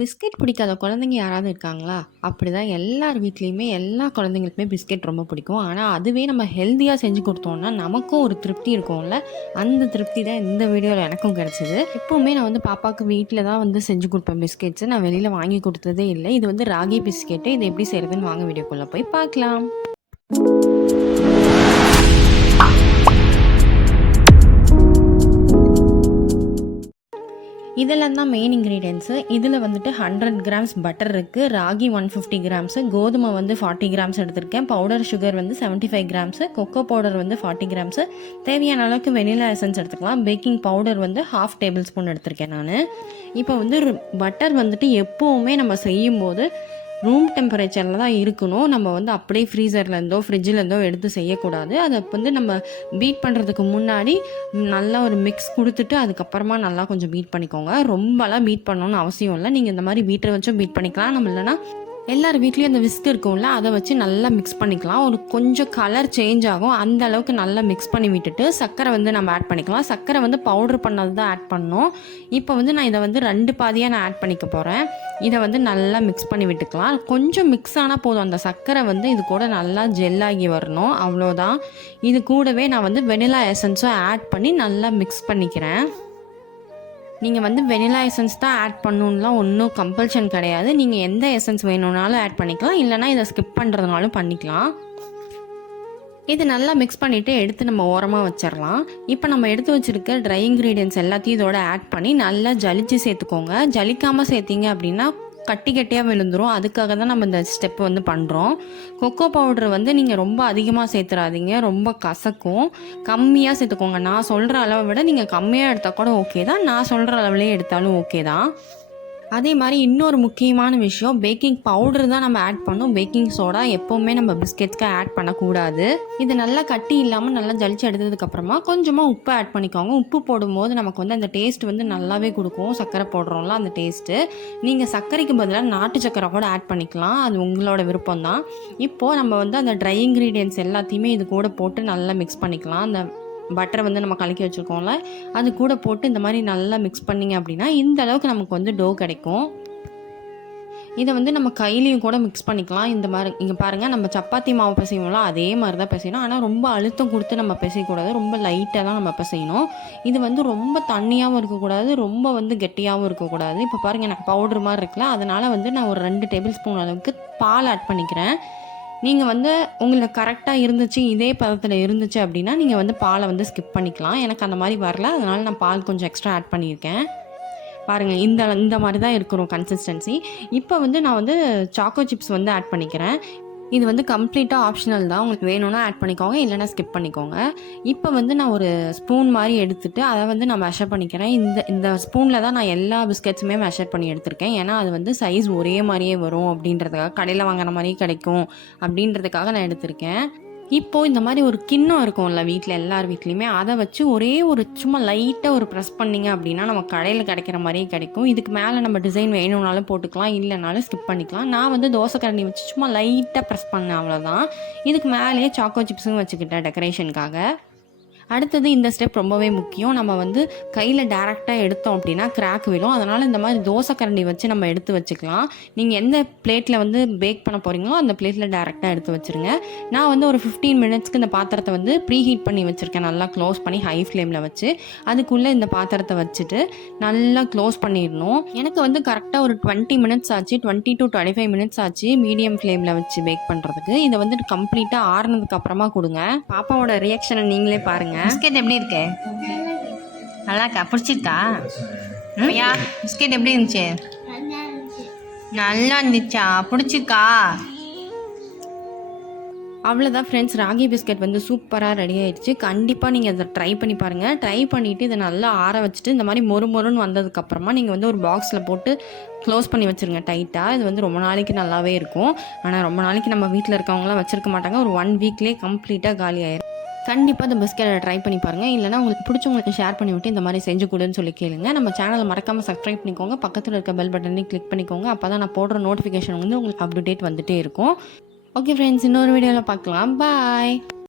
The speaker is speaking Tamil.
பிஸ்கெட் பிடிக்காத குழந்தைங்க யாராவது இருக்காங்களா? அப்படிதான் எல்லார் வீட்லயுமே எல்லா குழந்தைங்களுக்குமே பிஸ்கெட் ரொம்ப பிடிக்கும். ஆனா, அதுவே நம்ம ஹெல்தியா செஞ்சு குடுத்தோம்னா, நமக்கும் ஒரு திருப்தி இருக்கும்ல. அந்த திருப்தி தான் இந்த வீடியோல எனக்கும் கிடைச்சது. எப்பவுமே நான் வந்து பாப்பாக்கு வீட்ல தான் வந்து செஞ்சு குடுப்பேன் பிஸ்கெட்ஸ். நான் வெளியில வாங்கி குடுத்ததே இல்ல. இது வந்து ராகி பிஸ்கெட்டு. இது எப்படி செய்றதுன்னு வாங்க வீடியோக்குள்ள போய் பார்க்கலாம். இதெல்லாம் தான் மெயின் இன்க்ரீடியன்ஸு. இதில் வந்துட்டு 100 கிராம்ஸ் பட்டர் இருக்குது, ராகி 150 கிராம்ஸு, கோதுமை வந்து 40 கிராம்ஸ் எடுத்திருக்கேன், பவுடர் சுகர் வந்து 75 கிராம்ஸு, கொக்கோ பவுடர் வந்து 40 கிராம்ஸு, தேவையான அளவுக்கு வெனிலா எசன்ஸ் எடுத்துக்கலாம், பேக்கிங் பவுடர் வந்து 1/2 டேபிள் ஸ்பூன் எடுத்திருக்கேன் நான். இப்போ வந்து பட்டர் வந்துட்டு எப்போவுமே நம்ம செய்யும்போது ரூம் டெம்பரேச்சரில் தான் இருக்கணும். நம்ம வந்து அப்படியே ஃப்ரீசர்லேருந்தோ ஃப்ரிட்ஜிலேருந்தோ எடுத்து செய்யக்கூடாது. அதை வந்து நம்ம பீட் பண்ணுறதுக்கு முன்னாடி நல்லா ஒரு மிக்ஸ் கொடுத்துட்டு அதுக்கப்புறமா நல்லா கொஞ்சம் பீட் பண்ணிக்கோங்க. ரொம்பலாம் பீட் பண்ணணும்னு அவசியம் இல்லை. நீங்கள் இந்த மாதிரி பீட்டரை வச்சும் பீட் பண்ணிக்கலாம். நம்ம இல்லைனா எல்லார் வீட்லேயும் அந்த விஸ்க் இருக்கும்ல, அதை வச்சு நல்லா மிக்ஸ் பண்ணிக்கலாம். ஒரு கொஞ்சம் கலர் சேஞ்ச் ஆகும். அந்த அளவுக்கு நல்லா மிக்ஸ் பண்ணி விட்டுட்டு சர்க்கரை வந்து நம்ம ஆட் பண்ணிக்கலாம். சர்க்கரை வந்து பவுட்ரு பண்ணது தான் ஆட் பண்ணணும். இப்போ வந்து நான் இதை வந்து 2 பாதியாக நான் ஆட் பண்ணிக்க போகிறேன். இதை வந்து நல்லா மிக்ஸ் பண்ணி விட்டுக்கலாம். கொஞ்சம் மிக்ஸ் ஆனால் போதும். அந்த சர்க்கரை வந்து இது கூட நல்லா ஜெல்லாகி வரணும், அவ்வளோதான். இது கூடவே நான் வந்து வெனிலா எசன்ஸும் ஆட் பண்ணி நல்லா மிக்ஸ் பண்ணிக்கிறேன். நீங்கள் வந்து வெனிலா எசன்ஸ் தான் ஆட் பண்ணணுன்னுலாம் ஒன்றும் கம்பல்ஷன் கிடையாது. நீங்கள் எந்த எசன்ஸ் வேணும்னாலும் ஆட் பண்ணிக்கலாம், இல்லைனா இதை ஸ்கிப் பண்ணுறதுனாலும் பண்ணிக்கலாம். இது நல்லா மிக்ஸ் பண்ணிவிட்டு எடுத்து நம்ம ஓரமாக வச்சிடலாம். இப்போ நம்ம எடுத்து வச்சுருக்க ட்ரை இன்க்ரீடியன்ஸ் எல்லாத்தையும் இதோட ஆட் பண்ணி நல்லா ஜலிச்சு சேர்த்துக்கோங்க. ஜலிக்காமல் சேர்த்திங்க அப்படின்னா கட்டி கட்டியாக விழுந்துடும். அதுக்காக தான் நம்ம இந்த ஸ்டெப் வந்து பண்ணுறோம். கொக்கோ பவுட்ரு வந்து நீங்கள் ரொம்ப அதிகமாக சேர்த்துறாதீங்க, ரொம்ப கசக்கும். கம்மியாக சேர்த்துக்கோங்க. நான் சொல்கிற அளவை விட நீங்கள் கம்மியாக எடுத்தால் கூட ஓகே தான், நான் சொல்கிற அளவுலேயே எடுத்தாலும் ஓகே தான். அதே மாதிரி இன்னொரு முக்கியமான விஷயம், பேக்கிங் பவுடர் தான் நம்ம ஆட் பண்ணோம். பேக்கிங் சோடா எப்போவுமே நம்ம பிஸ்கெட்ஸ்க்கு ஆட் பண்ணக்கூடாது. இது நல்லா கட்டி இல்லாமல் நல்லா ஜலிச்சு எடுத்ததுக்கப்புறமா கொஞ்சமாக உப்பு ஆட் பண்ணிக்கோங்க. உப்பு போடும்போது நமக்கு வந்து அந்த டேஸ்ட் வந்து நல்லாவே கொடுக்கும். சர்க்கரை போடுறோம்ல அந்த டேஸ்ட்டு. நீங்கள் சர்க்கரைக்கு பதிலாக நாட்டு சர்க்கரை கூட ஆட் பண்ணிக்கலாம், அது உங்களோட விருப்பம் தான். இப்போது நம்ம வந்து அந்த ட்ரை இன்க்ரீடியன்ட்ஸ் எல்லாத்தையுமே இது கூட போட்டு நல்லா மிக்ஸ் பண்ணிக்கலாம். அந்த பட்டரை வந்து நம்ம கலக்கி வச்சுருக்கோம்ல, அது கூட போட்டு இந்த மாதிரி நல்லா மிக்ஸ் பண்ணிங்க அப்படின்னா இந்த அளவுக்கு நமக்கு வந்து டோ கிடைக்கும். இதை வந்து நம்ம கையிலையும் கூட மிக்ஸ் பண்ணிக்கலாம். இந்த மாதிரி இங்கே பாருங்கள், நம்ம சப்பாத்தி மாவு பிசைவோம்ல அதே மாதிரி தான் பிசையணும். ஆனால் ரொம்ப அழுத்தம் கொடுத்து நம்ம பிசையக்கூடாது, ரொம்ப லைட்டாக தான் நம்ம பிசையணும். இது வந்து ரொம்ப தண்ணியாகவும் இருக்கக்கூடாது, ரொம்ப வந்து கெட்டியாகவும் இருக்கக்கூடாது. இப்போ பாருங்கள், எனக்கு பவுடர் மாதிரி இருக்குல்ல, அதனால் வந்து நான் ஒரு 2 டேபிள் ஸ்பூன் அளவுக்கு பால் ஆட் பண்ணிக்கிறேன். நீங்கள் வந்து உங்களுக்கு கரெக்டாக இருந்துச்சு, இதே பதத்தில் இருந்துச்சு அப்படின்னா நீங்கள் வந்து பாலை வந்து ஸ்கிப் பண்ணிக்கலாம். எனக்கு அந்த மாதிரி வரல, அதனால் நான் பால் கொஞ்சம் எக்ஸ்ட்ரா ஆட் பண்ணியிருக்கேன். பாருங்கள், இந்த மாதிரி தான் இருக்கணும் கன்சிஸ்டன்சி. இப்போ வந்து நான் வந்து சாக்கோ சிப்ஸ் வந்து ஆட் பண்ணிக்கிறேன். இது வந்து கம்ப்ளீட்டாக ஆப்ஷனல் தான். உங்களுக்கு வேணும்னா ஆட் பண்ணிக்கோங்க, இல்லைனா ஸ்கிப் பண்ணிக்கோங்க. இப்போ வந்து நான் ஒரு ஸ்பூன் மாதிரி எடுத்துகிட்டு அதை வந்து நான் மெஷர் பண்ணிக்கிறேன். இந்த ஸ்பூனில் தான் நான் எல்லா பிஸ்கெட்ஸுமே மெஷர் பண்ணி எடுத்திருக்கேன். ஏன்னா அது வந்து சைஸ் ஒரே மாதிரியே வரும் அப்படின்றதுக்காக, கடையில் வாங்குற மாதிரியே கிடைக்கும் அப்படின்றதுக்காக நான் எடுத்திருக்கேன். இப்போது இந்த மாதிரி ஒரு கிண்ணம் இருக்கும்ல வீட்டில், எல்லார் வீட்லேயுமே, அதை வச்சு ஒரே ஒரு சும்மா லைட்டாக ஒரு ப்ரெஸ் பண்ணிங்க அப்படின்னா நம்ம கடையில் கிடைக்கிற மாதிரியே கிடைக்கும். இதுக்கு மேலே நம்ம டிசைன் வேணும்னாலும் போட்டுக்கலாம், இல்லைனாலும் ஸ்கிப் பண்ணிக்கலாம். நான் வந்து தோசை கரண்டி வச்சு சும்மா லைட்டாக ப்ரெஸ் பண்ணேன், அவ்வளோதான். இதுக்கு மேலேயே சாக்கோ சிப்ஸும் வச்சுக்கிட்டேன் டெக்கரேஷனுக்காக. அடுத்தது இந்த ஸ்டெப் ரொம்பவே முக்கியம். நம்ம வந்து கையில் டேரெக்டாக எடுத்தோம் அப்படின்னா கிராக் விழும். அதனால் இந்த மாதிரி தோசை கரண்டி வச்சு நம்ம எடுத்து வச்சுக்கலாம். நீங்கள் எந்த பிளேட்டில் வந்து பேக் பண்ண போகிறீங்களோ அந்த பிளேட்டில் டேரெக்டாக எடுத்து வச்சுருங்க. நான் வந்து ஒரு 15 மினிட்ஸ்க்கு இந்த பாத்திரத்தை வந்து ப்ரீ ஹீட் பண்ணி வச்சுருக்கேன், நல்லா க்ளோஸ் பண்ணி ஹை ஃப்ளேமில் வச்சு. அதுக்குள்ளே இந்த பாத்திரத்தை வச்சுட்டு நல்லா க்ளோஸ் பண்ணிடணும். எனக்கு வந்து கரெக்டாக ஒரு 20 மினிட்ஸ் ஆச்சு, 20 to 25 மினிட்ஸ் ஆச்சு மீடியம் ஃப்ளேமில் வச்சு பேக் பண்ணுறதுக்கு. இதை வந்து கம்ப்ளீட்டாக ஆறுனதுக்கு அப்புறமா கொடுங்க. பாப்பாவோட ரியாக்ஷனை நீங்களே பாருங்கள். பிஸ்கெட் எப்படி இருக்கு? நல்லா இருக்கா? பிடிச்சிருக்கா? ஐயா, பிஸ்கெட் எப்படி இருந்துச்சு? நல்லா இருந்துச்சா? பிடிச்சிருக்கா? அவ்வளோதான் ஃப்ரெண்ட்ஸ், ராகி பிஸ்கெட் வந்து சூப்பராக ரெடி ஆகிடுச்சு. கண்டிப்பாக நீங்கள் அதை ட்ரை பண்ணி பாருங்கள். ட்ரை பண்ணிவிட்டு இதை நல்லா ஆற வச்சுட்டு இந்த மாதிரி மொறுன்னு வந்ததுக்கப்புறமா நீங்கள் வந்து ஒரு பாக்ஸில் போட்டு க்ளோஸ் பண்ணி வச்சுருங்க டைட்டாக. இது வந்து ரொம்ப நாளைக்கு நல்லாவே இருக்கும். ஆனால் ரொம்ப நாளைக்கு நம்ம வீட்டில் இருக்கவங்களாம் வச்சுருக்க மாட்டாங்க. ஒரு 1 வீக்லேயே கம்ப்ளீட்டாக காலி ஆயிடும். கண்டிப்பாக இந்த பிஸ்கெட்டை ட்ரை பண்ணி பாருங்கள். இல்லைனா உங்களுக்கு பிடிச்சவங்களுக்கு ஷேர் பண்ணிவிட்டு இந்த மாதிரி செஞ்சு கொடுன்னு சொல்லி கேளுங்க. நம்ம சேனலை மறக்காமல் சப்ஸ்கிரைப் பண்ணிக்கோங்க, பக்கத்தில் இருக்க பெல் பட்டனையும் கிளிக் பண்ணிக்கோங்க. அப்போ தான் நான் போடுற நோட்டிஃபிகேஷன் வந்து உங்களுக்கு அப்டேட் வந்துகிட்டே இருக்கும். ஓகே ஃப்ரெண்ட்ஸ், இன்னொரு வீடியோவில் பார்க்கலாம். பாய்.